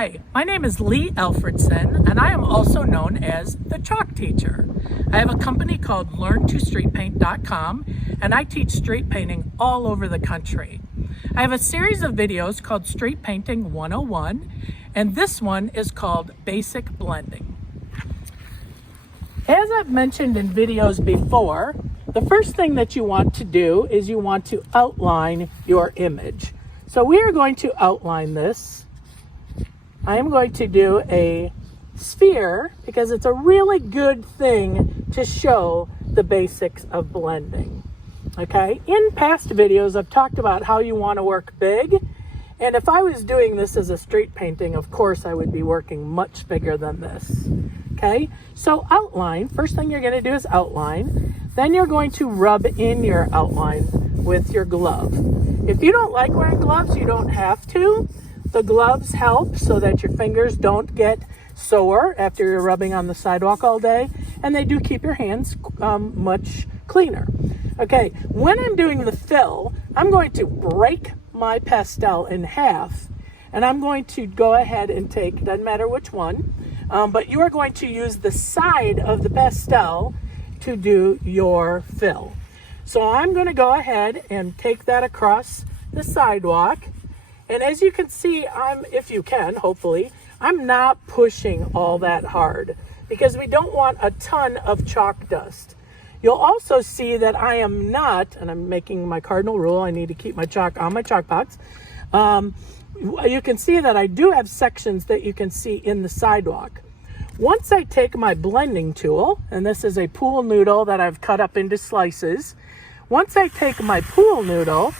Hi, my name is Lee Alfredson, and I am also known as the Chalk Teacher. I have a company called LearnToStreetPaint.com, and I teach street painting all over the country. I have a series of videos called Street Painting 101, and this one is called Basic Blending. As I've mentioned in videos before, the first thing that you want to do is you want to outline your image. So we are going to outline this. I am going to do a sphere because it's a really good thing to show the basics of blending. Okay, in past videos I've talked about how you want to work big, and if I was doing this as a street painting, of course I would be working much bigger than this. Okay, so outline, first thing you're going to do is outline, then you're going to rub in your outline with your glove. If you don't like wearing gloves, you don't have to. The gloves help so that your fingers don't get sore after you're rubbing on the sidewalk all day, and they do keep your hands much cleaner. Okay, when I'm doing the fill, I'm going to break my pastel in half, and I'm going to go ahead and take, doesn't matter which one, but you are going to use the side of the pastel to do your fill. So I'm going to go ahead and take that across the sidewalk. And as you can see, if you can, hopefully, I'm not pushing all that hard because we don't want a ton of chalk dust. You'll also see that I am not, and I'm making my cardinal rule, I need to keep my chalk on my chalk box. You can see that I do have sections that you can see in the sidewalk. Once I take my blending tool, and this is a pool noodle that I've cut up into slices. Once I take my pool noodle,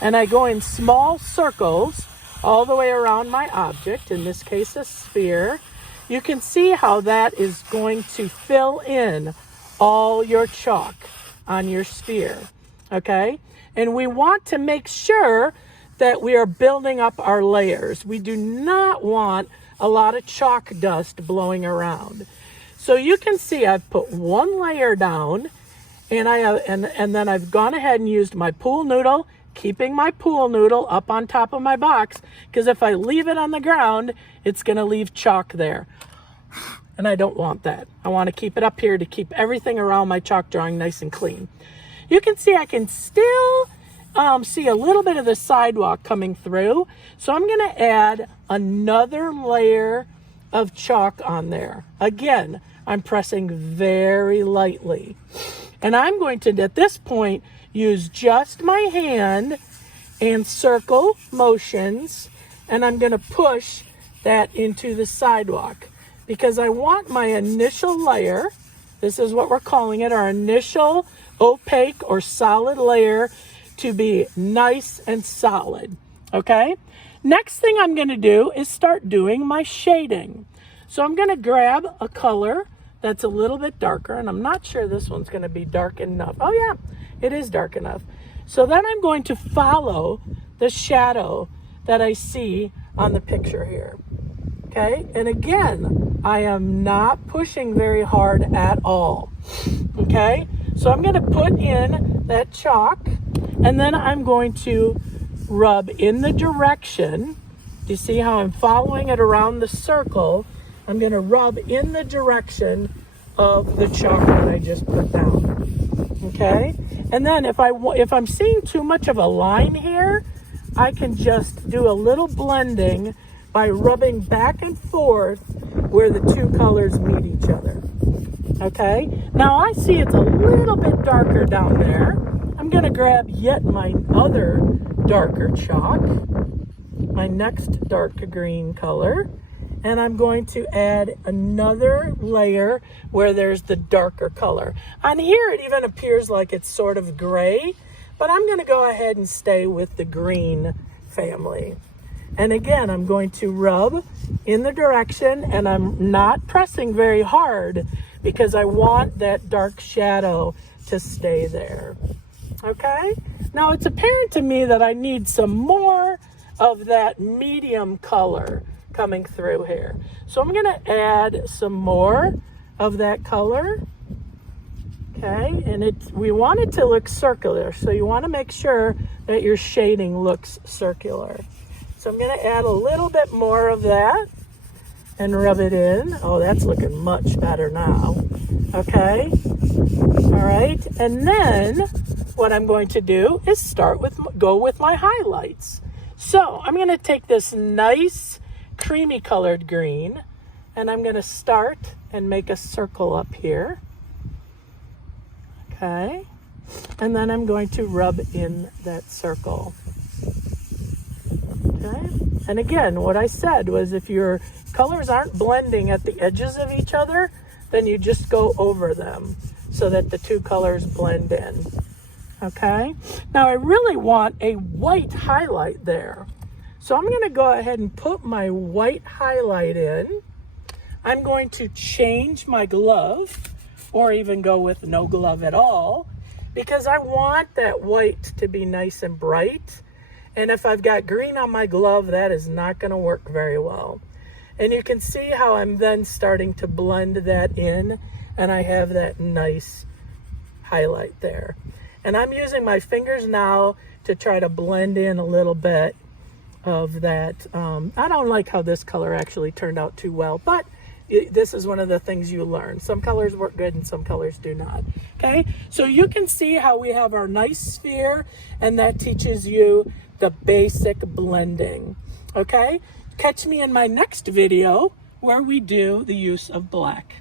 and I go in small circles all the way around my object, in this case a sphere, you can see how that is going to fill in all your chalk on your sphere, okay? And we want to make sure that we are building up our layers. We do not want a lot of chalk dust blowing around. So you can see I've put one layer down, and then I've gone ahead and used my pool noodle, keeping my pool noodle up on top of my box, because if I leave it on the ground, it's going to leave chalk there. And I don't want that. I want to keep it up here to keep everything around my chalk drawing nice and clean. You can see I can still see a little bit of the sidewalk coming through. So I'm going to add another layer of chalk on there. Again, I'm pressing very lightly. And I'm going to, at this point, use just my hand and circle motions, and I'm going to push that into the sidewalk because I want my initial layer, this is what we're calling it, our initial opaque or solid layer, to be nice and solid, okay? Next thing I'm going to do is start doing my shading. So I'm going to grab a color that's a little bit darker, and I'm not sure this one's going to be dark enough. Oh yeah, it is dark enough. So then I'm going to follow the shadow that I see on the picture here. Okay, and again, I am not pushing very hard at all. Okay, so I'm going to put in that chalk, and then I'm going to rub in the direction. Do you see how I'm following it around the circle? I'm going to rub in the direction of the chalk that I just put down. Okay, and then if I'm seeing too much of a line here, I can just do a little blending by rubbing back and forth where the two colors meet each other. Okay, now I see it's a little bit darker down there. I'm going to grab yet my other darker chalk, my next dark green color, and I'm going to add another layer where there's the darker color. On here it even appears like it's sort of gray, but I'm going to go ahead and stay with the green family. And again, I'm going to rub in the direction, and I'm not pressing very hard because I want that dark shadow to stay there. Okay? Now it's apparent to me that I need some more of that medium color coming through here. So I'm going to add some more of that color. Okay, and we want it to look circular, so you want to make sure that your shading looks circular. So I'm going to add a little bit more of that. and rub it in. Oh, that's looking much better now. Okay. All right. And then what I'm going to do is go with my highlights. So I'm going to take this nice creamy colored green, and I'm going to start and make a circle up here. Okay. And then I'm going to rub in that circle. Okay. And again, what I said was if your colors aren't blending at the edges of each other, then you just go over them so that the two colors blend in. Okay. Now I really want a white highlight there. So I'm going to go ahead and put my white highlight in. I'm going to change my glove, or even go with no glove at all, because I want that white to be nice and bright. And if I've got green on my glove, that is not going to work very well. And you can see how I'm then starting to blend that in, and I have that nice highlight there. And I'm using my fingers now to try to blend in a little bit of that. I don't like how this color actually turned out too well, but this is one of the things you learn. Some colors work good and some colors do not. Okay, so you can see how we have our nice sphere, and that teaches you the basic blending. Okay, catch me in my next video where we do the use of black.